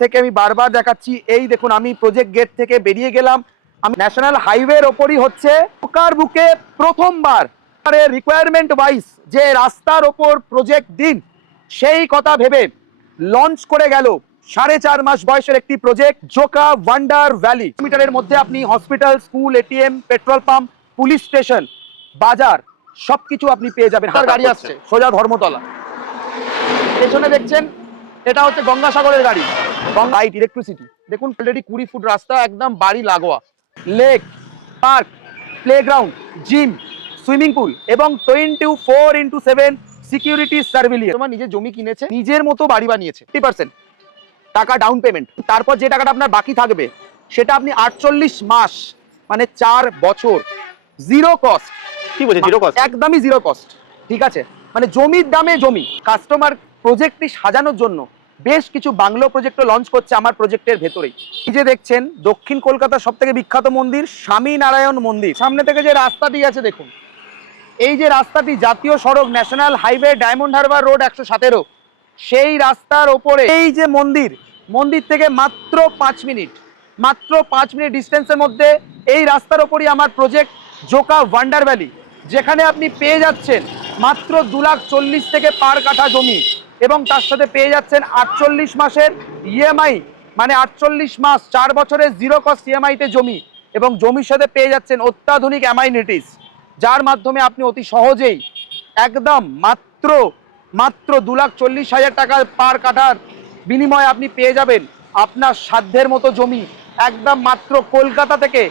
থেকে আমি বারবার দেখাচ্ছি, এই দেখুন আমি প্রজেক্ট গেট থেকে বেরিয়ে গেলাম। আমি ন্যাশনাল হাইওয়ের ওপরই হচ্ছে ঢোকার বুকে প্রথমবার রিকোয়ারমেন্ট ওয়াইজ যে রাস্তার ওপর প্রজেক্ট দিন সেই কথা ভেবে লঞ্চ করে গেল 4.5 মাস বয়সের একটি প্রজেক্ট জোকা ওয়ান্ডার ভ্যালি। মিটারের মধ্যে আপনি hospital, school, ATM, petrol pump, police station, বাজার সবকিছু আপনি পেয়ে যাবেন। গাড়ি আসছে সোজা ধর্মতলা, পেছনে দেখছেন এটা হচ্ছে গঙ্গাসাগরের গাড়ি, লাইট, ইলেকট্রিসিটি। দেখুন অলরেডি 20 ফুট রাস্তা, একদম বাড়ি লাগোয়া। Lake, park, playground, gym, swimming pool এবং 24x7 সিকিউরিটি সার্ভিলিয়েন্স। তোমার নিজের জমি কিনেছে, নিজের মতো বাড়ি বানিয়েছে। 50% টাকা ডাউন পেমেন্ট, তারপর যে টাকাটা আপনার বাকি থাকবে সেটা আপনি 48 মাস মানে 4 বছর জিরো কস্ট। কি বলছে জিরো কস্ট? একদমই জিরো কস্ট, ঠিক আছে? মানে জমির দামে জমি। কাস্টমার প্রজেক্টটি সাজানোর জন্য বেশ কিছু বাংলো প্রজেক্টও লঞ্চ করছে আমার প্রজেক্টের ভেতরেই। এই যে দেখছেন দক্ষিণ কলকাতার সব থেকে বিখ্যাত মন্দির স্বামী নারায়ণ মন্দির। সামনে থেকে যে রাস্তাটি আছে দেখুন, এই যে রাস্তাটি জাতীয় সড়ক national highway diamond Harbour road 117, সেই রাস্তার ওপরে এই যে মন্দির, মন্দির থেকে মাত্র 5 মিনিট ডিস্টেন্সের মধ্যে এই রাস্তার ওপরই আমার প্রজেক্ট জোকা ওয়ান্ডার ভ্যালি, যেখানে আপনি পেয়ে যাচ্ছেন মাত্র 2,40,000 থেকে পার কাঠা জমি এবং তার সাথে পেয়ে যাচ্ছেন 48 মাসের ইএমআই, মানে 48 মাস 4 বছরের জিরো কস্ট ইএমআইতে জমি, এবং জমির সাথে পেয়ে যাচ্ছেন অত্যাধুনিক অ্যামাইনিটিস, যার মাধ্যমে আপনি অতি সহজেই একদম মাত্র 2,40,000 টাকা পার কাঠার বিনিময়ে আপনি পেয়ে যাবেন আপনার সাধ্যের মতো জমি, একদম মাত্র কলকাতা থেকে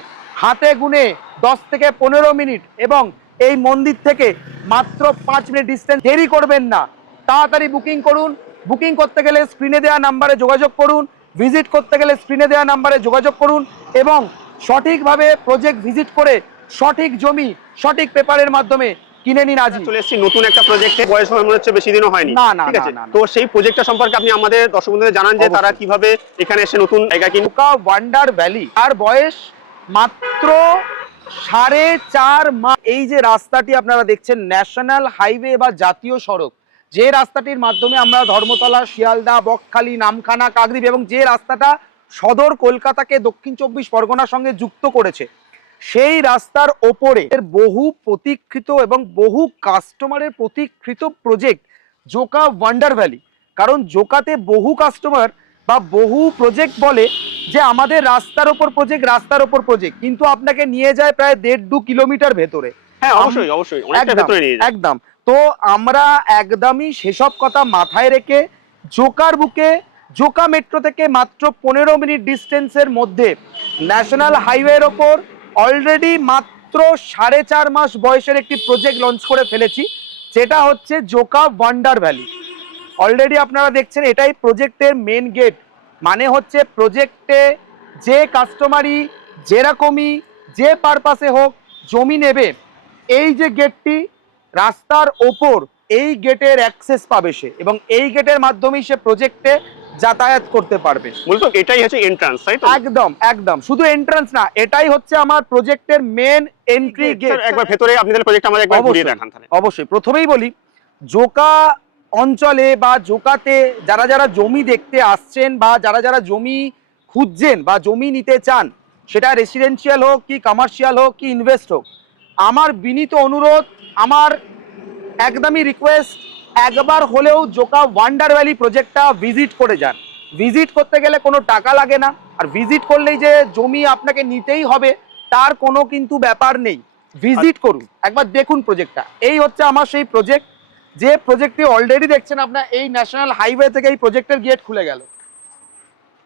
হাতে গুনে 10 থেকে 15 মিনিট, এবং এই মন্দির থেকে মাত্র 5 মিনিট ডিস্টেন্স। দেরি করবেন না, তাড়াতাড়ি বুকিং করুন। বুকিং করতে গেলে স্ক্রিনে দেওয়া নাম্বারে যোগাযোগ করুন, ভিজিট করতে গেলে স্ক্রিনে দেওয়া নাম্বারে যোগাযোগ করুন, এবং সঠিকভাবে প্রজেক্ট ভিজিট করে সঠিক জমি সঠিক পেপারের মাধ্যমে কিনে নিন। আজই চলে এসেছি নতুন একটা প্রজেক্টে, বয়স মনে হচ্ছে বেশি দিনও হয়নি। ঠিক আছে, তো সেই প্রজেক্টটা সম্পর্কে আপনি আমাদের দর্শক বন্ধুদের জানান যে তারা কিভাবে এখানে এসে নতুন জায়গা কিনে। জোকা ওয়ান্ডার ভ্যালি, আর বয়স মাত্র 4.5 মাস। এই যে রাস্তাটি আপনারা দেখছেন ন্যাশনাল হাইওয়ে বা জাতীয় সড়ক, যে রাস্তাটির মাধ্যমে আমরা ধর্মতলা, শিয়ালদা, বকখালি, নামখানা, কাকদ্বীপ এবং যে রাস্তাটা সদর কলকাতাকে দক্ষিণ 24 পরগনার সঙ্গে যুক্ত করেছে, সেই রাস্তার ওপরে বহু প্রতীক্ষিত এবং বহু কাস্টমারের প্রতীক্ষিত প্রজেক্ট জোকা ওয়ান্ডার ভ্যালি। কারণ জোকাতে বহু কাস্টমার বা বহু প্রজেক্ট বলে যে আমাদের রাস্তার ওপর প্রজেক্ট, কিন্তু আপনাকে নিয়ে যায় প্রায় 1.5-2 কিলোমিটার ভেতরে। হ্যাঁ অবশ্যই অনেকটা ভেতরে নিয়ে যায়। একদম। তো আমরা একদমই সেসব কথা মাথায় রেখে জোকার বুকে জোকা মেট্রো থেকে মাত্র 15 মিনিট ডিস্টেন্সের মধ্যে ন্যাশনাল হাইওয়ের ওপর অলরেডি মাত্র 4.5 মাস বয়সের একটি প্রজেক্ট লঞ্চ করে ফেলেছি, যেটা হচ্ছে জোকা ওয়ান্ডার ভ্যালি। অলরেডি আপনারা দেখছেন এটাই প্রজেক্টের মেন গেট, মানে হচ্ছে প্রজেক্টে যে কাস্টমারই যেরকমই যে পারপাসে হোক জমি নেবে, এই যে গেটটি রাস্তার ওপর, এই গেটের অ্যাক্সেস পাবে সে, এবং এই গেটের মাধ্যমেই সে প্রজেক্টে যাতায়াত করতে পারবে। মূলত এটাই হচ্ছে এন্ট্রান্স, তাই তো? একদম শুধু এন্ট্রান্স না, এটাই হচ্ছে আমার প্রজেক্টের মেন এন্ট্রি গেট। একবার ভেতরে আপনাদের প্রজেক্ট আমাদের একবার ঘুরিয়ে দেখান তাহলে। অবশ্যই। প্রথমেই বলি, জোকা অঞ্চলে বা জোকাতে যারা যারা জমি দেখতে আসছেন বা যারা যারা জমি খুঁজছেন বা জমি নিতে চান, সেটা রেসিডেন্সিয়াল হোক কি কমার্শিয়াল হোক কি ইনভেস্ট হোক, আমার বিনীত অনুরোধ, আমার একদমই রিকোয়েস্ট, একবার হলেও জোকা ওয়ান্ডার ভ্যালি প্রজেক্টটা ভিজিট করে যান। ভিজিট করতে গেলে কোনো টাকা লাগে না, আর ভিজিট করলেই যে জমি আপনাকে নিতেই হবে তার কোনো কিন্তু ব্যাপার নেই। ভিজিট করুন, একবার দেখুন প্রজেক্টটা। এই হচ্ছে আমার সেই প্রজেক্ট, যে প্রজেক্টটি অলরেডি দেখছেন আপনার এই ন্যাশনাল হাইওয়ে থেকে এই প্রজেক্টের গেট খুলে গেল।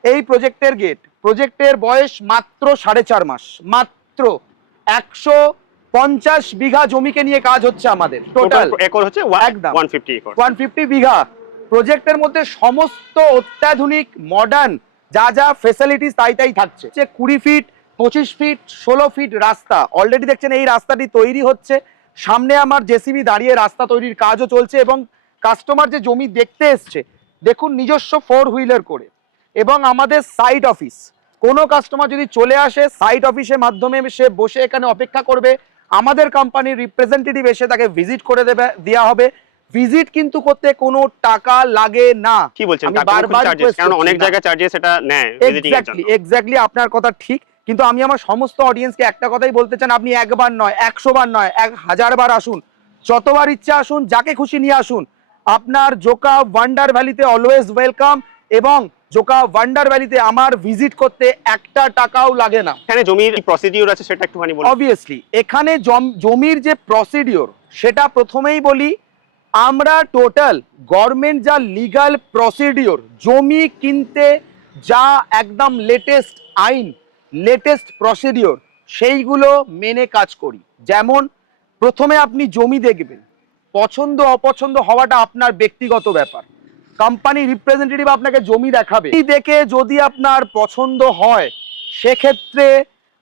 এই প্রজেক্টের গেট, প্রজেক্টের বয়স মাত্র 4.5 মাস, মাত্র 150 বিঘা জমিকে নিয়ে কাজ হচ্ছে আমাদের। টোটাল একর হচ্ছে একদম 150 একর, 150 বিঘা। প্রজেক্টের মধ্যে সমস্ত অত্যাধুনিক মডার্ন যা যা ফেসিলিটিস তাই থাকছে। 20 ফিট, 25 ফিট, 16 ফিট রাস্তা অলরেডি দেখছেন। এই রাস্তাটি তৈরি হচ্ছে, সামনে আমার জেসিবি দাঁড়িয়ে রাস্তা তৈরির কাজও চলছে, এবং কাস্টমার যে জমি দেখতে এসছে দেখুন নিজস্ব 4 হুইলার করে, এবং আমাদের সাইট অফিস। কোনো কাস্টমার যদি চলে আসে সাইট অফিসের মাধ্যমে সে বসে এখানে অপেক্ষা করবে, আমাদের কোম্পানির রিপ্রেজেন্টেটিভ এসে তাকে ভিজিট করে দেওয়া হবে, ভিজিট কিন্তু করতে কোনো টাকা লাগে না। কি বলছেন? আমি টাকা বারবার চার্জেস, কারণ অনেক না। জায়গায় চার্জেস এটা নেয় ভিজিটিং এর জন্য। এক্স্যাক্টলি আপনার কথা ঠিক, কিন্তু আমি আমার সমস্ত অডিয়েন্সকে একটা কথাই বলতে চান, আপনি একবার নয়, 100 বার নয়, 1000 বার আসুন, যতবার ইচ্ছা আসুন, যাকে খুশি নিয়ে আসুন। আপনার জোকা ওয়ান্ডার ভ্যালিতে অলওয়েজ ওয়েলকাম, এবং জোকা ওয়ান্ডার ভ্যালিতে আমার ভিজিট করতে একটা টাকাও লাগে না। এখানে জমির প্রসিডিউর আছে সেটা একটুখানি বলুন। অবভিয়াসলি এখানে জমির যে প্রসিডিওর সেটা প্রথমেই বলি, আমরা টোটাল গভর্নমেন্ট যা লিগ্যাল প্রসিডিওর জমি কিনতে যা একদম লেটেস্ট আইন, লেটেস্ট প্রসিডিওর, সেইগুলো মেনে কাজ করি। যেমন প্রথমে আপনি জমি দেখবেন, পছন্দ অপছন্দ হওয়াটা আপনার ব্যক্তিগত ব্যাপার। কোম্পানি রিপ্রেজেন্টেটিভ আপনাকে জমি দেখাবে, দেখে যদি আপনার পছন্দ হয় সেক্ষেত্রে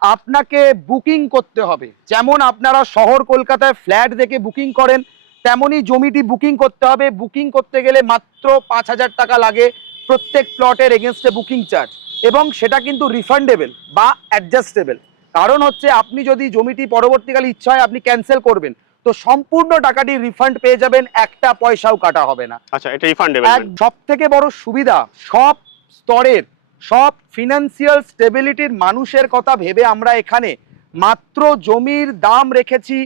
আপনাকে বুকিং করতে হবে। যেমন আপনারা শহর কলকাতায় ফ্ল্যাট দেখে বুকিং করেন, তেমনই জমিটি বুকিং করতে হবে। বুকিং করতে গেলে মাত্র 5000 টাকা লাগে প্রত্যেক প্লটের এগেনস্টে বুকিং চার্জ, এবং সেটা কিন্তু রিফান্ডেবল বা অ্যাডজাস্টেবল। কারণ হচ্ছে আপনি যদি জমিটি পরবর্তীকালে ইচ্ছা হয় আপনি ক্যান্সেল করবেন, তো সম্পূর্ণ টাকাটি রিফান্ড পেয়ে যাবেন, একটা পয়সাও কাটা হবে না। আচ্ছা, এটা রিফান্ডেবল। সব থেকে বড় সুবিধা, সব স্তরের, সব ফিনান্সিয়াল স্টেবিলিটির মানুষের কথা ভেবে আমরা এখানে মাত্র জমির দাম রেখেছি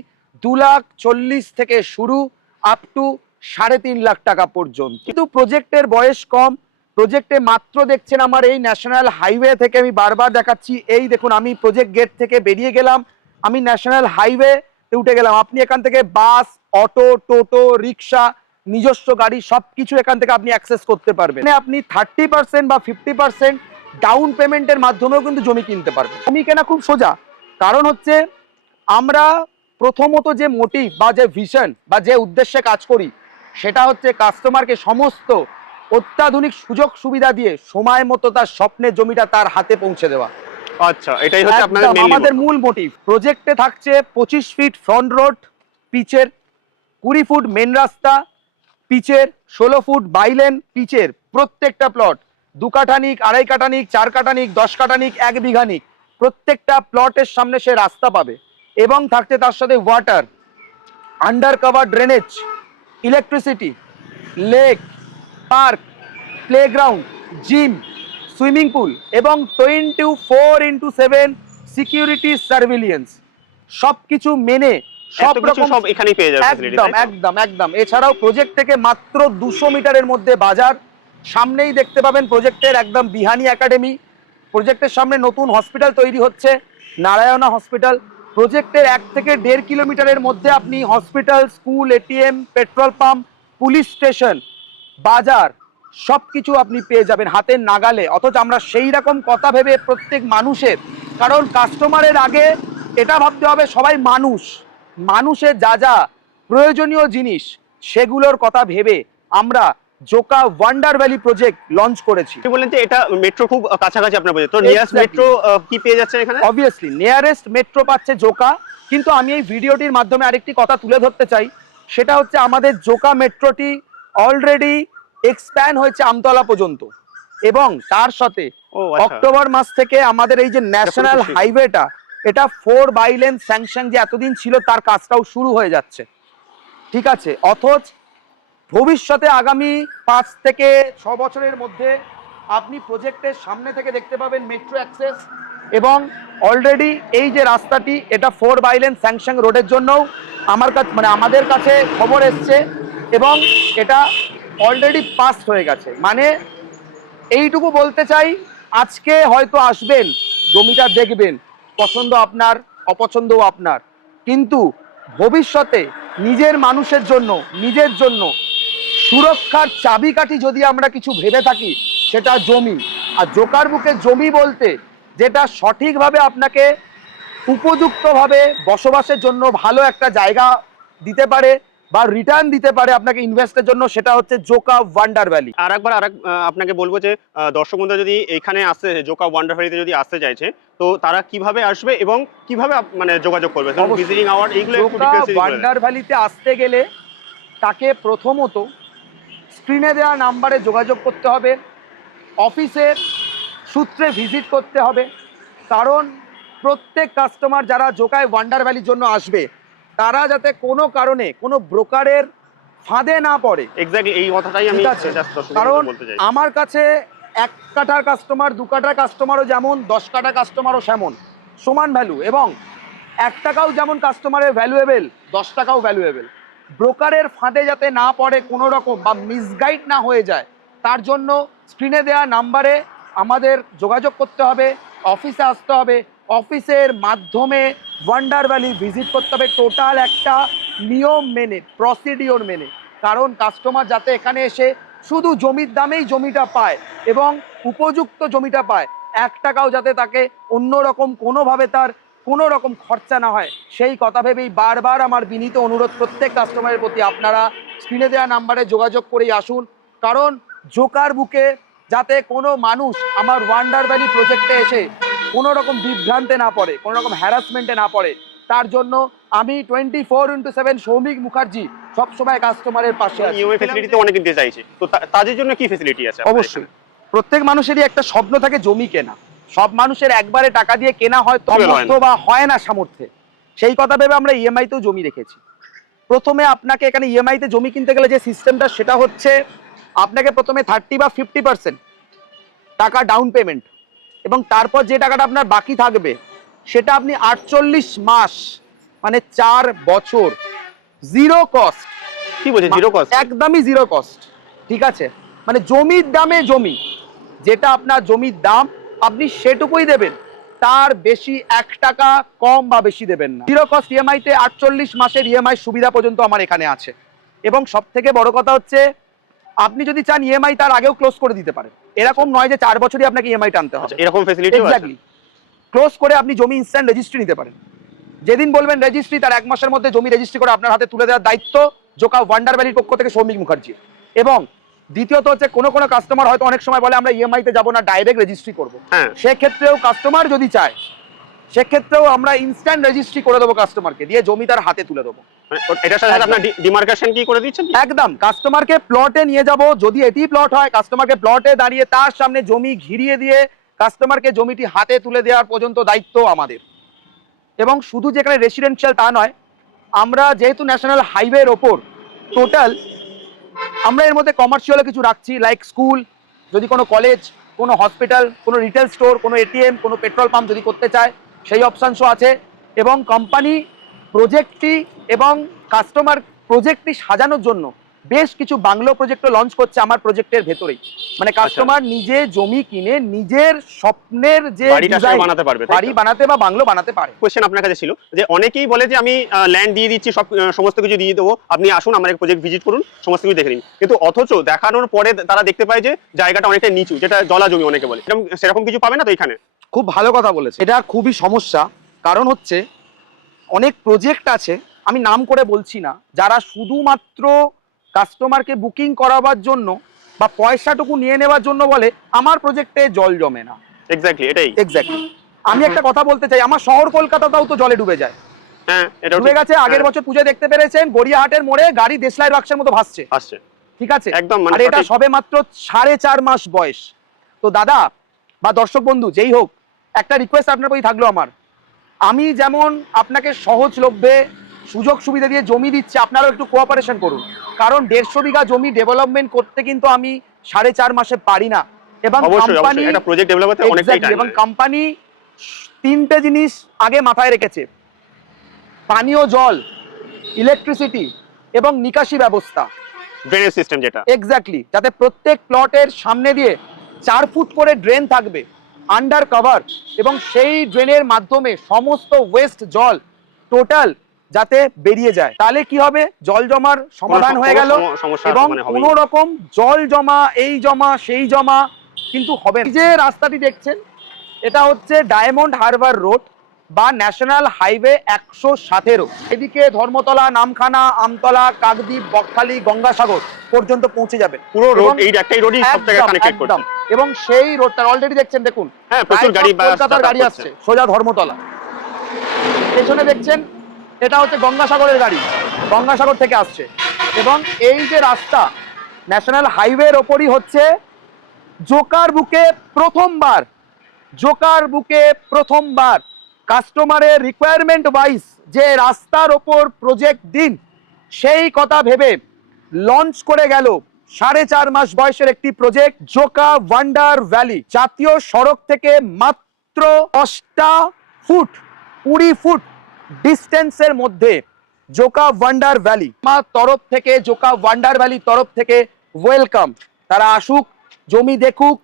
2,40,000 থেকে শুরু আপ টু 3.5 লাখ টাকা পর্যন্ত। কিন্তু প্রজেক্টের বয়স কম, প্রজেক্টে মাত্র দেখছেন আমার এই ন্যাশনাল হাইওয়ে থেকে, আমি বারবার দেখাচ্ছি, এই দেখুন আমি প্রজেক্ট গেট থেকে বেরিয়ে গেলাম, আমি ন্যাশনাল হাইওয়ে উঠে গেলাম। আপনি এখান থেকে বাস, অটো, টোটো, রিক্সা, নিজস্ব গাড়ি সবকিছু এখান থেকে আপনি অ্যাক্সেস করতে পারবেন। আপনি 30% বা 50% ডাউন পেমেন্টের মাধ্যমেও কিন্তু জমি কিনতে পারবেন। জমি কেনা খুব সোজা, কারণ হচ্ছে আমরা প্রথমত যে মোটিভ বা যে ভিশন বা যে উদ্দেশ্যে কাজ করি সেটা হচ্ছে কাস্টমারকে সমস্ত অত্যাধুনিক সুযোগ সুবিধা দিয়ে সময় মতো তার স্বপ্নের জমিটা তার হাতে পৌঁছে দেওয়া। আচ্ছা, এটাই হচ্ছে আপনাদের আমাদের মূল মোটিভ। প্রজেক্টে থাকছে 25 ফিট ফ্রন্ট রোড পিচের, 20 ফুট মেন রাস্তা পিচের, 16 ফুট বাইলেন পিচের। প্রত্যেকটা প্লট 2 কাঠানিক, 2.5 কাঠানিক, 4 কাঠানিক, 10 কাঠানিক, 1 বিঘানিক, প্রত্যেকটা প্লটের সামনে সে রাস্তা পাবে, এবং থাকছে তার সাথে water, under cover drainage, electricity, lake, park, playground, gym, swimming pool, এবং 24x7 সিকিউরিটি সার্ভিলিয়েন্স, সবকিছু মেনে সব রকম সব এখানেই পেয়ে যাবেন ফ্যাসিলিটি। একদম একদম একদম। এছাড়াও প্রজেক্ট থেকে মাত্র 200 মিটারের মধ্যে বাজার, সামনেই দেখতে পাবেন প্রজেক্টের একদম বিহানি একাডেমি, প্রজেক্টের সামনে নতুন হসপিটাল তৈরি হচ্ছে, নারায়ণা হসপিটাল। প্রজেক্টের 1 থেকে 1.5 কিলোমিটারের মধ্যে আপনি hospital, school, ATM, petrol pump, police station, বাজার সবকিছু আপনি পেয়ে যাবেন হাতের নাগালে। অথচ আমরা সেই রকম কথা ভেবে প্রত্যেক মানুষের, কারণ কাস্টমারের আগে এটা ভাবতে হবে সবাই মানুষ, মানুষের যা যা প্রয়োজনীয় জিনিস সেগুলোর কথা ভেবে আমরা Joka wonder valley project launch করেছি। আপনি বললেন যে এটা মেট্রো খুব কাছাকাছি আপনার প্রজেক্ট, তো নিয়ারেস্ট মেট্রো কি পেয়ে যাচ্ছে এখানে? অবভিয়াসলি নিয়ারেস্ট মেট্রো পাচ্ছে জোকা, কিন্তু আমি এই ভিডিওটির মাধ্যমে আরেকটি কথা তুলে ধরতে চাই, সেটা হচ্ছে আমাদের জোকা মেট্রোটি অলরেডি এক্সপ্যান্ড হয়েছে আমতলা পর্যন্ত, এবং তার সাথে অক্টোবর মাস থেকে আমাদের এই যে ন্যাশনাল হাইওয়েটা, এটা 4 বাইলেন স্যাংশন যে এতদিন ছিল তার কাজটাও শুরু হয়ে যাচ্ছে। ঠিক আছে, অথচ ভবিষ্যতে আগামী 5 থেকে 6 বছরের মধ্যে আপনি প্রজেক্টের সামনে থেকে দেখতে পাবেন মেট্রো অ্যাক্সেস, এবং অলরেডি এই যে রাস্তাটি এটা 4 বাইলেন স্যাংশন রোডের জন্যও আমার কাছে আমাদের কাছে খবর এসছে, এবং এটা অলরেডি পাস হয়ে গেছে। মানে এইটুকু বলতে চাই, আজকে হয়তো আসবেন, জমিটা দেখবেন, পছন্দ আপনার, অপছন্দও আপনার, কিন্তু ভবিষ্যতে নিজের মানুষের জন্য, নিজের জন্য সুরক্ষার চাবিকাঠি যদি আমরা কিছু ভেবে থাকি সেটা জমি। আর জোকার বুকে জমি বলতে যেটা সঠিকভাবে আপনাকে উপযুক্তভাবে বসবাসের জন্য ভালো একটা জায়গা দিতে পারে বা রিটার্ন দিতে পারে আপনাকে ইনভেস্টের জন্য, সেটা হচ্ছে জোকা ওয়ান্ডার ভ্যালি। আপনাকে বলবো যে দর্শক বন্ধুরা যদি এখানে আসতে, জোকা ওয়ান্ডার ভ্যালিতে যদি আসতে চাইছে, তো তারা কিভাবে আসবে এবং কিভাবে মানে যোগাযোগ করবে, ভিজিটিং আওয়ার, এইগুলো একটু ডিটেইলস দিবেন। ওয়ান্ডার ভ্যালিতে আসতে গেলে তাকে প্রথমত স্ক্রিনে দেওয়া নাম্বারে যোগাযোগ করতে হবে, অফিসের সূত্রে ভিজিট করতে হবে, কারণ প্রত্যেক কাস্টমার যারা জোকায় ওয়ান্ডার ভ্যালির জন্য আসবে তারা যাতে কোনো কারণে কোনো ব্রোকারের ফাঁদে না পড়ে। এক্স্যাক্টলি এই কথাটাই আমি ঠিক আছে? just দর্শকদের কারণ বলতে চাই। আমার কাছে 1 কাঠার কাস্টমার 2 কাঠার কাস্টমারও যেমন, 10 কাঠা কাস্টমারও সেমন, সমান ভ্যালু। এবং 1 টাকাও যেমন কাস্টমারের ভ্যালুয়েবল, 10 টাকাও ভ্যালুয়েবল। ব্রোকারের ফাঁদে যাতে না পড়ে কোনো রকম, বা মিসগাইড না হয়ে যায়, তার জন্য স্ক্রিনে দেওয়া নাম্বারে আমাদের যোগাযোগ করতে হবে, অফিসে আসতে হবে, অফিসের মাধ্যমে ওয়ান্ডার ভ্যালি ভিজিট করতে হবে টোটাল একটা নিয়ম মেনে, প্রসিডিওর মেনে। কারণ কাস্টমার যাতে এখানে এসে শুধু জমির দামেই জমিটা পায় এবং উপযুক্ত জমিটা পায়, 1 টাকাও যাতে তাকে অন্য রকম কোনোভাবে তার কোনো রকম খরচা না হয়, সেই কথা ভেবেই বারবার আমার বিনীত অনুরোধ প্রত্যেক কাস্টমারের প্রতি, আপনারা স্ক্রিনে দেওয়া নাম্বারে যোগাযোগ করেই আসুন। কারণ জোকার বুকে যাতে কোনো মানুষ আমার ওয়ান্ডার ভ্যালি প্রজেক্টে এসে কোনো রকম বিভ্রান্তে না পড়ে, কোনো রকম হ্যারাসমেন্টে না পড়ে, তার জন্য আমি 24x7 সৌমিক মুখার্জি সবসময় কাস্টমারের পাশে আছি। ইএমআই ফ্যাসিলিটি তো অনেকে দিতে চাইছে, তো তাদের জন্য কি ফ্যাসিলিটি আছে আপনাদের অবশ্যই প্রত্যেক মানুষেরই একটা স্বপ্ন থাকে জমি কেনা। সব মানুষের একবারে টাকা দিয়ে কেনা হয় তো বা হয় না সামর্থ্যে, সেই কথা ভেবে আমরা ইএমআইতেও জমি রেখেছি। প্রথমে আপনাকে এখানে ইএমআইতে জমি কিনতে গেলে যে সিস্টেমটা, সেটা হচ্ছে আপনাকে প্রথমে 30 বা 50% টাকা ডাউন পেমেন্ট, এবং তারপর যে টাকাটা আপনার বাকি থাকবে সেটা আপনি 48 মাস মানে 4 বছর জিরো কস্ট। কি বলছে জিরো কস্ট? একদমই জিরো কস্ট। ঠিক আছে, মানে জমির দামে জমি, যেটা আপনার জমির দাম আপনি সেটুকুই দেবেন, তার বেশি 1 টাকা কম বা বেশি দেবেন না। জিরো কস্ট ইএমআইতে 48 মাসের ইএমআই সুবিধা পর্যন্ত আমার এখানে আছে। এবং সব থেকে বড় কথা হচ্ছে, আপনি যদি চান ইএমআই তার আগেও ক্লোজ করে দিতে পারেন। এরকম নয় যে 4 বছরই আপনাকে ইএমআই টানতে হবে। এরকম ফ্যাসিলিটি আছে? এক্স্যাক্টলি, ক্লোজ করে আপনি জমি ইনস্ট্যান্ট রেজিস্ট্রি নিতে পারেন। যেদিন বলবেন রেজিস্ট্রি, তার 1 মাসের মধ্যে জমি রেজিস্ট্রি করে আপনার হাতে তুলে দেওয়ার দায়িত্ব জোকা ওয়ান্ডার ভ্যালির পক্ষ থেকে সৌমিক মুখার্জি। এবং দ্বিতীয়ত হচ্ছে, কোনো কাস্টমার হয়তো অনেক সময় বলে আমরা ইএমআই তে যাবো না, ডাইরেক্ট রেজিস্ট্রি করবো। সেক্ষেত্রেও কাস্টমার যদি চায়, সেক্ষেত্রেও আমরা ইনস্ট্যান্ট রেজিস্ট্রি করে দেবো, কাস্টমারকে দিয়ে জমি তার হাতে তুলে দেবো। এটার সাথে আপনার ডিমার্কেশন কি করে দিচ্ছেন? একদম, কাস্টমারকে প্লটে নিয়ে যাব, যদি এটি প্লট হয় কাস্টমারকে প্লটে দাঁড়িয়ে তার সামনে জমি ঘিরিয়ে দিয়ে কাস্টমারকে জমিটি হাতে তুলে দেওয়ার পর্যন্ত দায়িত্ব আমাদের। এবং শুধু যেখানে রেসিডেন্সিয়াল তা নয়, আমরা যেহেতু ন্যাশনাল হাইওয়ের ওপর টোটাল, আমরা এর মধ্যে কমার্শিয়ালও কিছু রাখছি, লাইক স্কুল, যদি কোনো কলেজ, কোনো হসপিটাল, কোনো রিটেল স্টোর, কোনো এটিএম, কোনো পেট্রোল পাম্প যদি করতে চায়, সেই অপশানসও আছে। এবং কোম্পানি প্রজেক্টটি এবং কাস্টমার প্রজেক্টটি সাজানোর জন্য বেশ কিছু বাংলো প্রজেক্টও লঞ্চ করছে আমার প্রজেক্টের ভেতরেই। মানে কাস্টমার নিজে জমি কিনে নিজের স্বপ্নের যে বানাতে পারবে, বাড়ি বানাতে বা বাংলো বানাতে পারে। কোশ্চেন আপনার কাছে ছিল যে অনেকেই বলে যে আমি ল্যান্ড দিয়ে দিচ্ছি, সমস্ত কিছু দিয়ে দেবো, আপনি আসুন আমার প্রজেক্ট ভিজিট করুন, সমস্ত কিছু দেখে নিন, কিন্তু অথচ দেখানোর পরে তারা দেখতে পায় যে জায়গাটা অনেকটা নিচু, যেটা জলা জমি অনেকে বলে, সেরকম কিছু পাবে না তো এখানে? খুব ভালো কথা বলেছে, এটা খুবই সমস্যা। কারণ হচ্ছে অনেক প্রজেক্ট আছে, আমি নাম করে বলছি না, যারা শুধুমাত্র কাস্টমারকে বুকিং করাবার জন্য বা পয়সাটুকু নিয়ে নেওয়ার জন্য বলে আমার প্রজেক্টে জল জমে না। এক্স্যাক্টলি এটাই। এক্স্যাক্টলি, আমি একটা কথা বলতে চাই, আমার শহর কলকাতাটাও তো জলে ডুবে যায়। হ্যাঁ, এটা ডুবে গেছে। আগের বছর পুজো দেখতে পেরেছেন, গড়িয়াহাটের মোড়ে গাড়ি দেশলাই বাক্সের মতো ভাসছে। ঠিক আছে, একদম। আর এটা সবে মাত্র 4.5 মাস বয়স। তো দাদা বা দর্শক বন্ধু যেই হোক, একটা রিকোয়েস্ট আপনার প্রতি থাকলো আমার, আমি যেমন আপনাকে সহজলভ্যে সুযোগ সুবিধা দিয়ে জমি দিচ্ছি, আপনারাও একটু কোঅপারেশন করুন। কারণ 150 বিঘা জমি ডেভেলপমেন্ট করতে কিন্তু আমি 4.5 মাসে পারি না। এবং কোম্পানি এবং কোম্পানি 3টে জিনিস আগে মাথায় রেখেছে: পানীয় জল, ইলেকট্রিসিটি এবং নিকাশি ব্যবস্থা, ড্রেনেজ সিস্টেম, যেটা এক্স্যাক্টলি, যাতে প্রত্যেক প্লটের সামনে দিয়ে 4 ফুট করে ড্রেন থাকবে আন্ডার কভার, এবং সেই ড্রেনের মাধ্যমে সমস্ত ওয়েস্ট জল টোটাল যাতে বেরিয়ে যায়। তাহলে কি হবে, জল জমার সমাধান হয়ে গেল, এবং কোনো রকম জল জমা, এই জমা সেই জমা কিন্তু হবে না। যে রাস্তাটি দেখছেন, এটা হচ্ছে ডায়মন্ড হারবার রোড বা ন্যাশনাল হাইওয়ে 117। এদিকে ধর্মতলা, নামখানা, আমতলা, কাকদ্বীপ, বকখালি, গঙ্গাসাগর পর্যন্ত পৌঁছে যাবে। পুরো রোড এই একটাই রোডই সবথেকে কানেক্টেড করছে। এবং সেই রোডটা অলরেডি দেখছেন, দেখুন, হ্যাঁ, প্রচুর গাড়ি, কলকাতার গাড়ি আসছে সোজা ধর্মতলা। পেছনে দেখছেন, এটা হচ্ছে গঙ্গাসাগরের গাড়ি, গঙ্গাসাগর থেকে আসছে। এবং এই যে রাস্তা ন্যাশনাল হাইওয়ের ওপরই হচ্ছে জোকার বুকে প্রথমবার কাস্টমারের রিকোয়ারমেন্ট ওয়াইজ যে রাস্তার ওপর প্রজেক্ট দিন, সেই কথা ভেবে লঞ্চ করে গেল 4.5 মাস বয়সের একটি প্রজেক্ট জোকা ওয়ান্ডার ভ্যালি, জাতীয় সড়ক থেকে মাত্র 20 ফুট ডিস্টেন্সের মধ্যে জোকা ওয়ান্ডার ভ্যালি। আমার তরফ থেকে, জোকা ওয়ান্ডার ভ্যালি তরফ থেকে ওয়েলকাম। তারা আসুক, জমি দেখুক,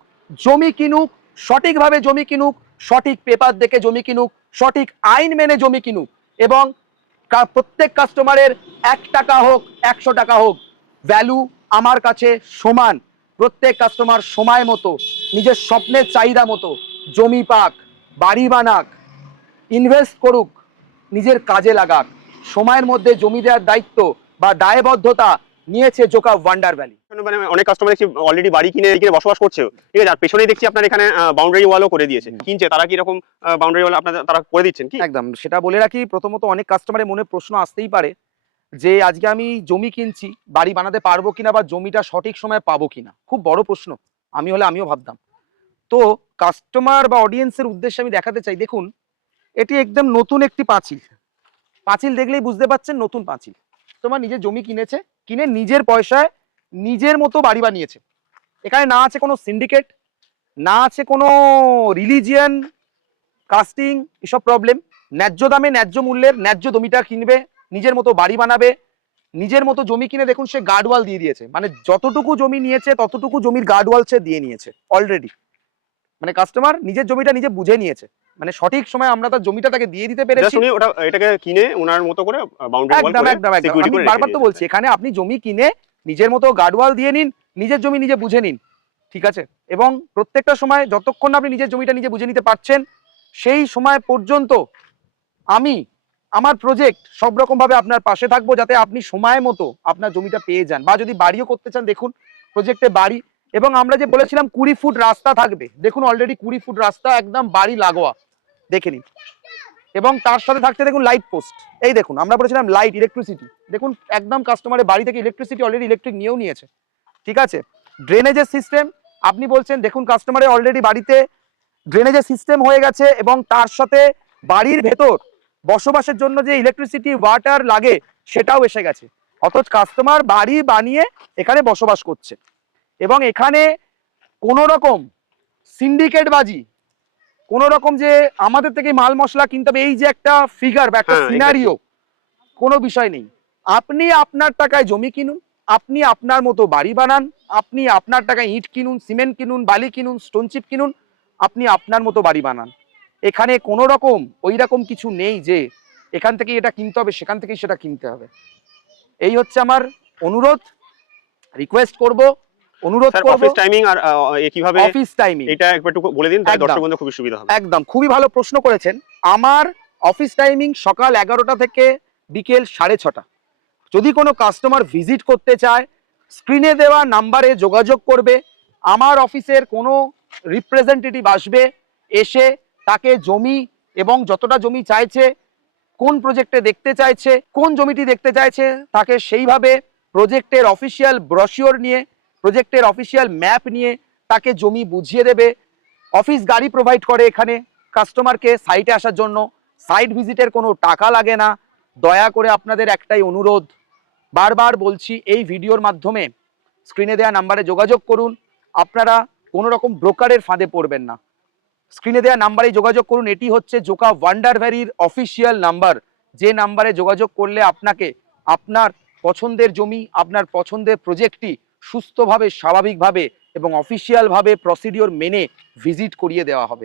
জমি কিনুক, সঠিকভাবে জমি কিনুক, সঠিক পেপার দেখে জমি কিনুক, সঠিক আইন মেনে জমি কিনুক, এবং প্রত্যেক কাস্টমারের 1 টাকা হোক 100 টাকা হোক, ভ্যালু আমার কাছে সমান। প্রত্যেক কাস্টমার সময় মতো নিজের স্বপ্নের চাহিদা মতো জমি পাক, বাড়ি বানাক, ইনভেস্ট করুক, নিজের কাজে লাগাক। সময়ের মধ্যে জমি দেওয়ার দায়িত্ব বা দায়বদ্ধতা নিয়েছে জোকা ওয়ান্ডার ভ্যালি। মানে অনেক কাস্টমার অলরেডি বাড়ি কিনে বসবাস করছে, ঠিক আছে, আর পেছনেই দেখছি আপনার এখানে বাউন্ডারি ওয়ালও করে দিয়েছে, কিনছে তারা কি এরকম বাউন্ডারি ওয়াল আপনারা তারা করে দিচ্ছেন কি? একদম, সেটা বলে রাখি। প্রথমত অনেক কাস্টমারের মনে প্রশ্ন আসতেই পারে যে আজকে আমি জমি কিনছি, বাড়ি বানাতে পারবো কিনা বা জমিটা সঠিক সময়ে পাবো কিনা। খুব বড় প্রশ্ন, আমি হলে আমিও ভাবতাম। তো কাস্টমার বা অডিয়েন্সের উদ্দেশ্যে আমি দেখাতে চাই, দেখুন এটি একদম নতুন একটি পাঁচিল। পাঁচিল দেখলেই বুঝতে পারছেন নতুন পাঁচিল। তোমার নিজের জমি কিনেছে, কিনে নিজের পয়সায় নিজের মতো বাড়ি বানিয়েছে। এখানে না আছে কোনো সিন্ডিকেট, না আছে কোনো রিলিজিয়ান, কাস্টিং, এসব প্রবলেম। ন্যায্য দামে ন্যায্য মূল্যের ন্যায্য জমিটা কিনবে, নিজের মতো বাড়ি বানাবে। নিজের মতো জমি কিনে দেখুন সে গার্ডওয়াল দিয়ে দিয়েছে, মানে যতটুকু জমি নিয়েছে ততটুকু জমির গার্ডওয়াল সে দিয়ে নিয়েছে অলরেডি। মানে কাস্টমার নিজের জমিটা নিজে বুঝে নিয়েছে, মানে সঠিক সময় আমরা তার জমিটা তাকে দিয়ে দিতে পেরেছি। উনি ওটা এটাকে কিনে ওনার মতো করে বাউন্ডারি ওয়াল করে সিকিউরিটি করে। আমি বারবার তো বলছি, এখানে আপনি জমি কিনে নিজের মতো গার্ডওয়াল দিয়ে নিন, নিজের জমি নিজে বুঝে নিন, ঠিক আছে? এবং প্রত্যেকটা সময় যতক্ষণ না আপনি নিজের জমিটা নিজে বুঝে নিতে পারছেন, সেই সময় পর্যন্ত আমি আমার প্রজেক্ট সব রকম ভাবে আপনার পাশে থাকবো, যাতে আপনি সময় মতো আপনার জমিটা পেয়ে যান। বা যদি বাড়িও করতে চান, দেখুন প্রজেক্টে বাড়ি, এবং আমরা যে বলেছিলাম 20 ফুট রাস্তা থাকবে, দেখুন অলরেডি 20 ফুট রাস্তা একদম বাড়ি লাগোয়া, দেখে নিন। এবং তার সাথে থাকছে দেখুন লাইট পোস্ট। এই দেখুন, আমরা বলেছিলাম লাইট, ইলেকট্রিসিটি, দেখুন একদম কাস্টমারের বাড়ি থেকে ইলেকট্রিসিটি অলরেডি ইলেকট্রিক নিয়েও নিয়েছে, ঠিক আছে? ড্রেনেজের সিস্টেম আপনি বলছেন, দেখুন কাস্টমারের অলরেডি বাড়িতে ড্রেনেজের সিস্টেম হয়ে গেছে, এবং তার সাথে বাড়ির ভেতর বসবাসের জন্য যে ইলেকট্রিসিটি ওয়াটার লাগে সেটাও এসে গেছে। অথচ কাস্টমার বাড়ি বানিয়ে এখানে বসবাস করছে, এবং এখানে কোনো রকম সিন্ডিকেট বাজি, কোন রকম যে আমাদের থেকে মাল মশলা কিনতে হবে, এই যে একটা ফিগার বা একটা সিনারিও, কোনো বিষয় নেই। আপনি আপনার টাকায় জমি কিনুন, আপনি আপনার মতো বাড়ি বানান, আপনি আপনার টাকায় ইট কিনুন, সিমেন্ট কিনুন, বালি কিনুন, স্টোন চিপ কিনুন, আপনি আপনার মতো বাড়ি বানান। এখানে কোনো রকম ওই রকম কিছু নেই যে এখান থেকে এটা কিনতে হবে, সেখান থেকেই সেটা কিনতে হবে। এই হচ্ছে আমার অনুরোধ, রিকোয়েস্ট করব, অনুরোধ করব। অফিস টাইমিং আর কিভাবে অফিস টাইমিং এটা একটু বলে দিন, তাহলে দর্শক বন্ধু খুব সুবিধা হবে। একদম, খুবই ভালো প্রশ্ন করেছেন। আমার অফিস টাইমিং সকাল 11টা থেকে বিকেল 6:30। যদি কোনো কাস্টমার ভিজিট করতে চায়, স্ক্রিনে দেওয়া নাম্বারে যোগাযোগ করবে। আমার অফিসের কোনো রিপ্রেজেন্টেটিভ আসবে, এসে তাকে জমি এবং যতটা জমি চাইছে, কোন প্রজেক্টে দেখতে চাইছে, কোন জমিটি দেখতে চাইছে, তাকে সেইভাবে প্রজেক্টের অফিসিয়াল ব্রোশিওর নিয়ে, প্রজেক্টের অফিসিয়াল ম্যাপ নিয়ে তাকে জমি বুঝিয়ে দেবে। অফিস গাড়ি প্রোভাইড করে এখানে কাস্টমারকে সাইটে আসার জন্য, সাইট ভিজিটের কোনো টাকা লাগে না। দয়া করে আপনাদের একটাই অনুরোধ, বারবার বলছি, এই ভিডিওর মাধ্যমে স্ক্রিনে দেওয়া নাম্বারে যোগাযোগ করুন। আপনারা কোনো রকম ব্রোকারের ফাঁদে পড়বেন না, স্ক্রিনে দেওয়া নাম্বারে যোগাযোগ করুন। এটি হচ্ছে জোকা ওয়ান্ডার ভ্যালির অফিসিয়াল নাম্বার, যে নাম্বারে যোগাযোগ করলে আপনাকে আপনার পছন্দের জমি, আপনার পছন্দের প্রজেক্টটি সুস্থভাবে, স্বাভাবিকভাবে এবং অফিসিয়ালভাবে প্রসিডিওর মেনে ভিজিট করিয়ে দেওয়া হবে।